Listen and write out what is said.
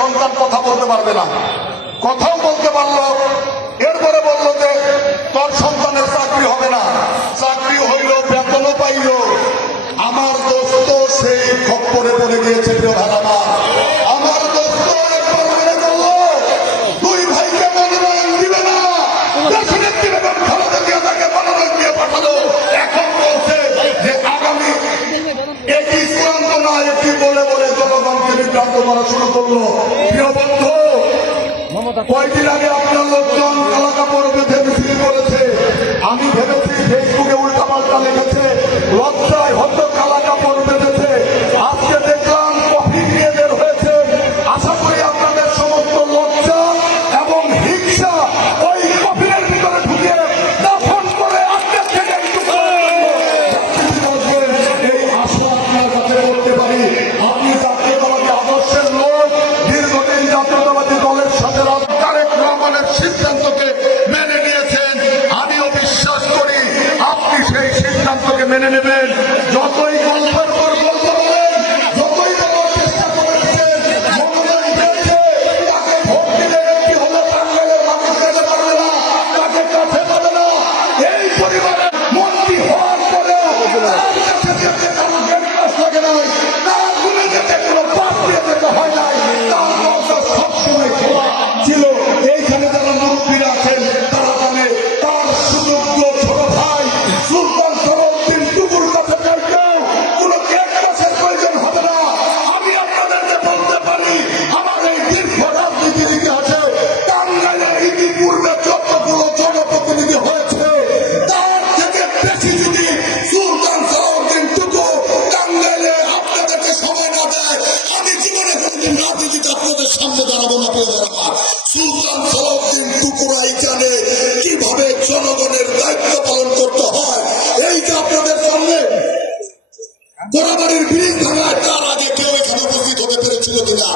সন্তান কথা বলতে পারবে না, কথাও বলতে পারলো। এরপরে বললো যে তোর সন্তানের চাকরি হবে না, চাকরি হইল, বেতনও পাইল। আমার দোস্ত সেই খপ্পরে পড়ে গিয়েছে। প্রিয় ভাইরা, আমার দোস্ত একবার মনে করলো দুই ভাইকে মনোনয়ন দিবে না, দেশনেত্রী বেগম খালেদা জিয়া তাকে মনোনয়ন দিয়ে পাঠালো। এখন বলছে যে আগামী এটি চূড়ান্ত না, এটি বলে বলে জনগণকে বিভ্রান্ত করা শুরু করলো। প্রিয় বন্ধু, কয়েকদিন আগে আপনার লোকজন কালা কাপড় বেঁধে মিছিল করেছে। আমি ভেবেছি ফেসবুকে উল্টাপাল্টা লেগেছে, লজ্জায় হয়তো কালা কাপড় বেঁধেছে। আজকে দেখলাম কফি নিয়ে বের হয়েছে। আশা করি আপনাদের সমস্ত লজ্জা এবং হিংসা ওই কফিনের ভিতরে ঢুকে দাফন করে আজকের থেকে এই আশা আপনার কাছে করতে পারি। আপনি জাতীয়তাবাদী আদর্শের লোক, দীর্ঘদিন জাতীয়তাবাদী দলের সাথে তারেক রহমানের সিদ্ধান্তকে মেনে নিয়েছেন। আমিও বিশ্বাস করি আপনি সেই সিদ্ধান্তকে মেনে নেবেন। যতই গল্পের পর গল্প বলেন, যতই বলার চেষ্টা করেছেন, মনোনয়ন দিয়েছে, তাকে ভোট দিলে একটি হলো টাঙ্গাইলের মানুষ যেতে পারবে না, তাকে কাছে পাবে না। এই পরিবারের মন্ত্রী হওয়ার পরেও তার কাছে যেতে কোনো গেট পাস লাগে নাই, তার গুণে যেতে কোনো পাস দিয়ে যেতে হয় নাই, তার মতো সবসময় খোলা ছিল। এইখানে যারা মুরব্বীরা আছেন তারা জানে তার সুযোগ্য ছোট ভাই সুলতান সরোদ্দিন টুকুর কাছে চাইতেও কোনো গেট পাসের প্রয়োজন হবে না। আমি আপনাদেরকে বলতে পারি, আমার এই দীর্ঘ রাজনীতির ইতিহাসে টাঙ্গাইলের ইতিপূর্বে যতগুলো জনপ্রতিনিধি হয়েছে তার থেকে বেশি যদি সুলতান সরোদ্দিন টুকু টাঙ্গাইলে আপনাদেরকে সময় না দেয়, আমি জীবনে কোনদিন রাজনীতিতে আপনাদের সামনে দাঁড়াবো না। সুলতান সরোদ্দিন টুকুরাই জানে কিভাবে জনগণের দায়িত্ব পালন করতে হয়। এই যে আপনাদের সামনে গোড়াবাড়ির ব্রিজ ভাঙায়, তার আগে কেউ এখানে উপস্থিত হতে পেরেছিল কিনা?